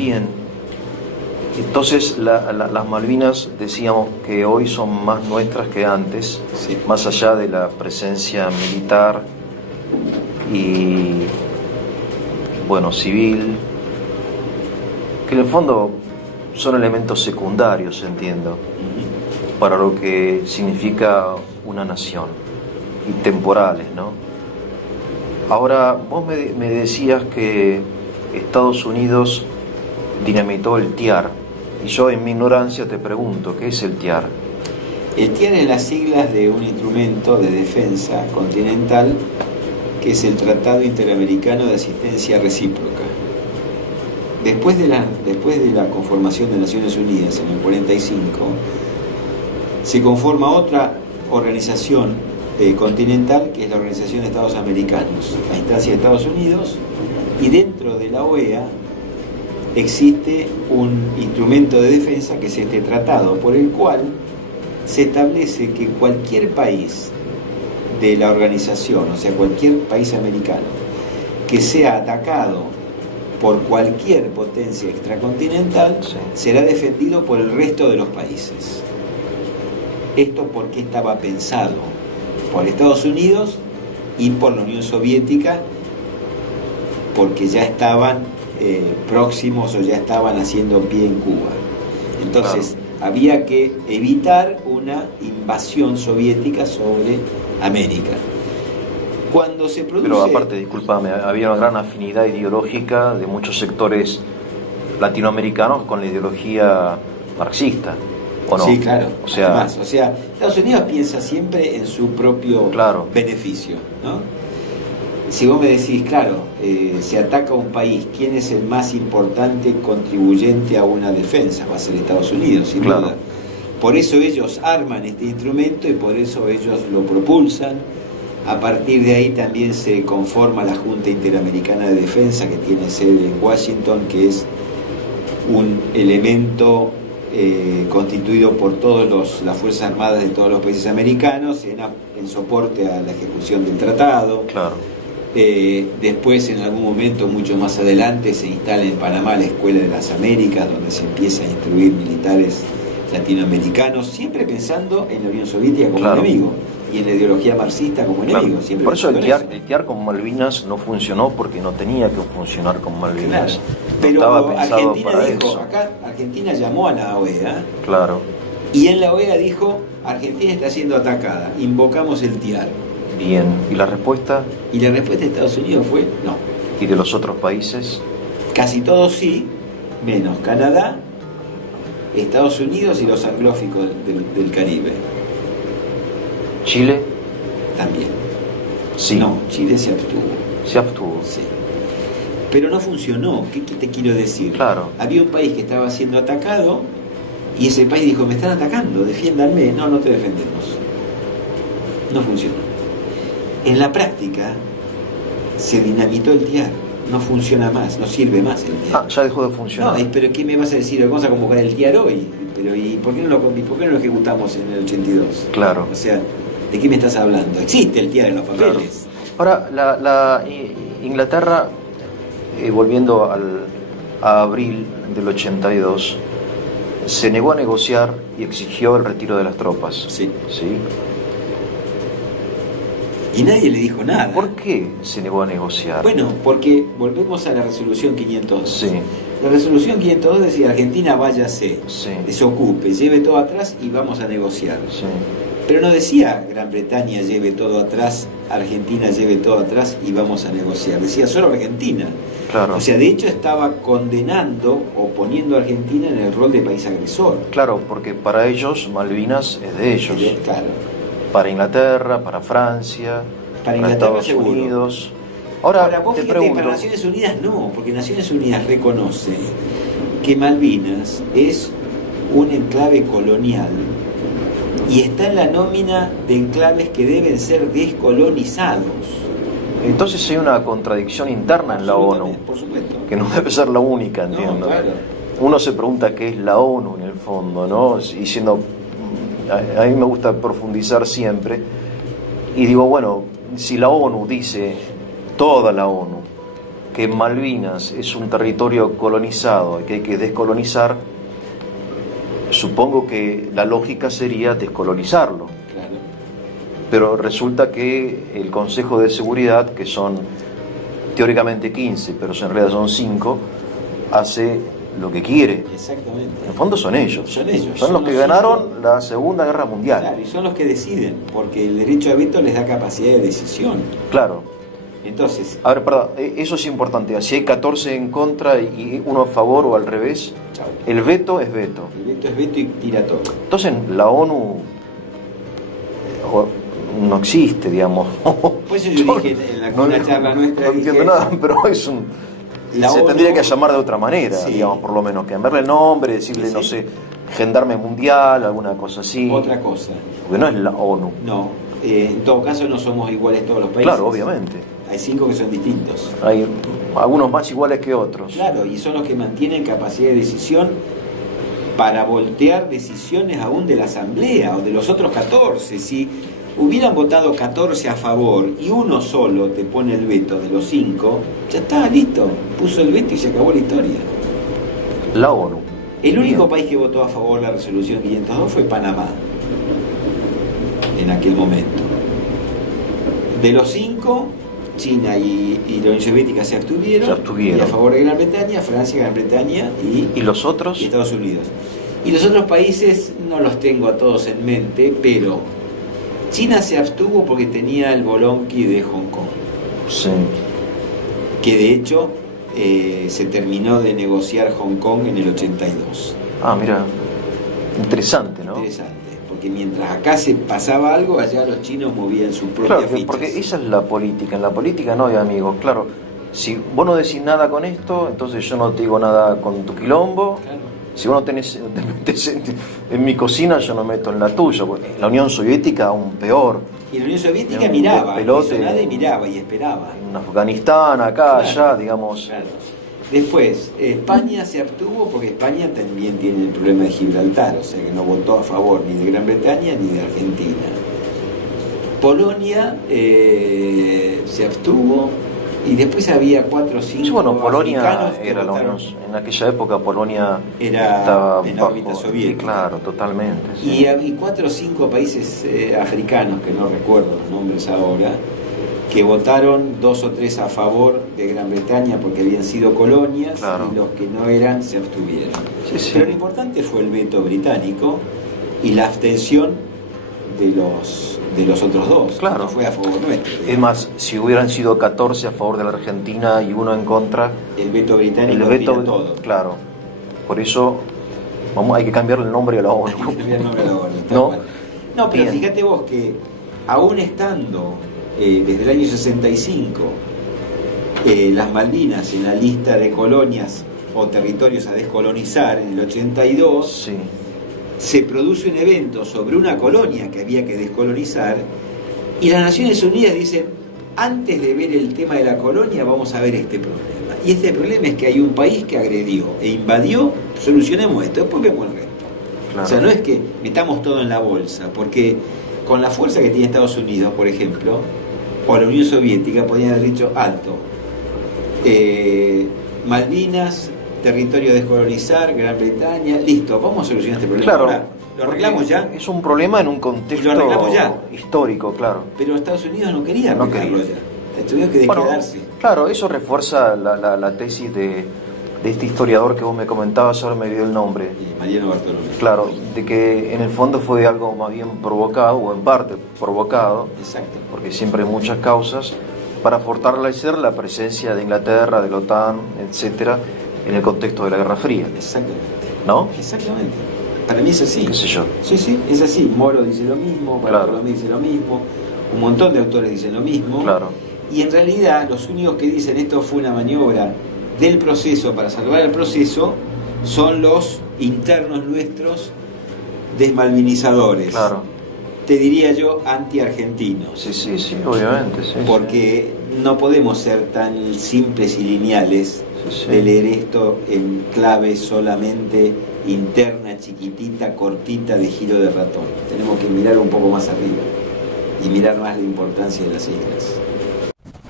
Bien. Entonces las Malvinas decíamos que hoy son más nuestras que antes, Sí. más allá de la presencia militar y, bueno, civil, que en el fondo son elementos secundarios, entiendo, para lo que significa una nación, y temporales, ¿no? Ahora, vos me decías que Estados Unidos dinamitó el TIAR, y yo en mi ignorancia te pregunto, ¿qué es el TIAR? El TIAR es las siglas de un instrumento de defensa continental que es el Tratado Interamericano de Asistencia Recíproca. Después de la conformación de Naciones Unidas en el 45, se conforma otra organización continental, que es la Organización de Estados Americanos, a instancia de Estados Unidos, y dentro de la OEA existe un instrumento de defensa que es este tratado, por el cual se establece que cualquier país de la organización, o sea, cualquier país americano, que sea atacado por cualquier potencia extracontinental, Sí. será defendido por el resto de los países. Esto porque estaba pensado por Estados Unidos y por la Unión Soviética, porque ya estaban próximos o ya estaban haciendo pie en Cuba. Entonces, había que evitar una invasión soviética sobre América. Cuando se produce... Pero aparte, discúlpame, había una gran afinidad ideológica de muchos sectores latinoamericanos con la ideología marxista, ¿o no? Sí, claro. O sea, Además, Estados Unidos piensa siempre en su propio beneficio, ¿no? Si vos me decís, claro, se ataca a un país, ¿quién es el más importante contribuyente a una defensa? Va a ser Estados Unidos, sin duda. Por eso ellos arman este instrumento y por eso ellos lo propulsan. A partir de ahí también se conforma la Junta Interamericana de Defensa, que tiene sede en Washington, que es un elemento constituido por todas las Fuerzas Armadas de todos los países americanos en soporte a la ejecución del tratado. Claro. Después, en algún momento, mucho más adelante, se instala en Panamá la Escuela de las Américas, donde se empieza a instruir militares latinoamericanos, siempre pensando en la Unión Soviética como enemigo y en la ideología marxista como enemigo. Siempre por eso el TIAR con Malvinas no funcionó, porque no tenía que funcionar con Malvinas. Claro. No Pero estaba pensado Argentina para dijo, eso. acá Argentina llamó a la OEA, Claro. y en la OEA dijo, Argentina está siendo atacada, invocamos el TIAR. Bien. ¿Y la respuesta? Y la respuesta de Estados Unidos fue no. ¿Y de los otros países? Casi todos sí, menos Canadá, Estados Unidos y los anglóficos del Caribe. ¿Chile? También. Sí. No, Chile se abstuvo. Se abstuvo. Sí. Pero no funcionó. ¿Qué te quiero decir? Claro. Había un país que estaba siendo atacado y ese país dijo, me están atacando, defiéndanme. No, no te defendemos. No funcionó. En la práctica se dinamitó el TIAR. No funciona más, no sirve más el TIAR. Ya dejó de funcionar. No, pero ¿qué me vas a decir? Vamos a convocar el TIAR hoy. Pero ¿y por qué no lo ejecutamos en el 82? Claro. O sea, ¿de qué me estás hablando? Existe el TIAR en los papeles. Claro. Ahora, la Inglaterra, volviendo a abril del 82, se negó a negociar y exigió el retiro de las tropas. Sí. ¿Sí? Y nadie le dijo nada. ¿Por qué se negó a negociar? Bueno, porque volvemos a la resolución 502. Sí. La resolución 502 decía, Argentina váyase, Sí. desocupe, lleve todo atrás y vamos a negociar. Sí. Pero no decía Gran Bretaña lleve todo atrás, Argentina lleve todo atrás y vamos a negociar. Decía solo Argentina. Claro. O sea, de hecho estaba condenando o poniendo a Argentina en el rol de país agresor. Claro, porque para ellos Malvinas es de ellos. Claro. Para Inglaterra, para Francia, para Inglaterra, Estados seguro. Unidos. Ahora vos te fíjate, pregunto. para Naciones Unidas no, porque Naciones Unidas reconoce que Malvinas es un enclave colonial y está en la nómina de enclaves que deben ser descolonizados. Entonces hay una contradicción interna en la ONU, Por supuesto. que no debe ser la única, entiendo. No, claro. Uno se pregunta qué es la ONU en el fondo, ¿no? Y siendo, a mí me gusta profundizar siempre, y digo, bueno, si la ONU dice, toda la ONU, que Malvinas es un territorio colonizado y que hay que descolonizar, supongo que la lógica sería descolonizarlo. Claro. Pero resulta que el Consejo de Seguridad, que son teóricamente 15, pero en realidad son 5, hace lo que quiere. Exactamente. En el fondo son ellos. Son ellos. Son los que ganaron la Segunda Guerra Mundial. Claro, y son los que deciden, porque el derecho a veto les da capacidad de decisión. Claro. Entonces, A ver, perdón, eso es importante. Si hay 14 en contra y uno a favor o al revés, chao. el veto es veto. El veto es veto y tira todo. Entonces la ONU no existe, digamos. Pues yo dije en una charla nuestra. No entiendo nada, pero es un... Se ONU, tendría que llamar de otra manera, sí, digamos, por lo menos, cambiarle el nombre, decirle, sí, no sé, gendarme mundial, alguna cosa así. Otra cosa. Porque no es la ONU. No, en todo caso no somos iguales todos los países. Claro, obviamente. Hay 5 que son distintos. Hay algunos más iguales que otros. Claro, y son los que mantienen capacidad de decisión para voltear decisiones aún de la Asamblea o de los otros 14. Si hubieran votado 14 a favor y uno solo te pone el veto de los 5, ya está, listo. Puso el veto y se acabó la historia. La ONU. El único país que votó a favor de la resolución 502 fue Panamá, en aquel momento. De los 5, China y la Unión Soviética se abstuvieron. Y a favor de Gran Bretaña, Francia, Gran Bretaña ¿Y los otros? y Estados Unidos. Y los otros países no los tengo a todos en mente, pero China se abstuvo porque tenía el bolonqui de Hong Kong. Sí. Que de hecho se terminó de negociar Hong Kong en el 82. Ah, mira, interesante, ¿no? Interesante, porque mientras acá se pasaba algo, allá los chinos movían sus propias Claro, fichas. porque esa es la política. En la política no hay amigos. Claro, si vos no decís nada con esto, entonces yo no te digo nada con tu quilombo. Claro. Si vos no te metes en mi cocina, yo no meto en la tuya. En la Unión Soviética aún peor. Y la Unión Soviética Un miraba, no pelote. hizo nada y miraba y esperaba. En Afganistán, acá, Claro. allá, digamos. Claro. Después, España se abstuvo porque España también tiene el problema de Gibraltar, o sea que no votó a favor ni de Gran Bretaña ni de Argentina. Polonia se abstuvo y después había 4 o 5 Sí, bueno, Polonia africanos que era la votaron. Unión. En aquella época Polonia Era estaba en la órbita soviética. Claro, totalmente. Sí. Y había 4 o 5 países africanos, que no recuerdo los nombres ahora, que votaron 2 o 3 a favor de Gran Bretaña porque habían sido colonias, Claro. y los que no eran se abstuvieron. Sí, sí. Pero lo importante fue el veto británico y la abstención de los otros 2. Claro. No fue a favor nuestro. Es más, si hubieran sido 14 a favor de la Argentina y uno en contra, El veto británico el veto, tira todo. claro. Por eso hay que cambiarle el nombre a la ONU. ¿No? No, pero Bien. fíjate vos que aún estando desde el año 65 las Malvinas en la lista de colonias o territorios a descolonizar en el 82, Sí. se produce un evento sobre una colonia que había que descolonizar y las Naciones Unidas dicen, antes de ver el tema de la colonia vamos a ver este problema. Y este problema es que hay un país que agredió e invadió, solucionemos esto, después vemos el resto. Claro. O sea, no es que metamos todo en la bolsa, porque con la fuerza que tiene Estados Unidos, por ejemplo, o la Unión Soviética, podían haber dicho, alto, Malvinas, territorio a descolonizar, Gran Bretaña, listo, vamos a solucionar este problema. Claro. Ahora, lo arreglamos ya, Es un problema en un Y contexto lo arreglamos ya. histórico, claro. pero Estados Unidos no quería No arreglarlo quería. ya, tuvieron que Bueno, quedarse. claro, eso refuerza la tesis de este historiador que vos me comentabas, ahora me dio el nombre. Mariano Bartolomé. Claro, de que en el fondo fue algo más bien provocado, o en parte provocado, Exacto. porque siempre hay muchas causas, para fortalecer la presencia de Inglaterra, de la OTAN, etcétera, en el contexto de la Guerra Fría, Exactamente. ¿no? Exactamente. Para mí es así. ¿Qué sé yo? Sí, sí, es así. Moro dice lo mismo, Bartolomé dice lo mismo, un montón de autores dicen lo mismo. Claro. Y en realidad los únicos que dicen esto fue una maniobra del proceso para salvar el proceso son los internos nuestros desmalvinizadores. Claro. Te diría yo anti-argentinos. Sí, sí, sí, obviamente, sí. Porque no podemos ser tan simples y lineales Sí, sí. de leer esto en clave solamente interna, chiquitita, cortita, de giro de ratón. Tenemos que mirar un poco más arriba y mirar más la importancia de las islas.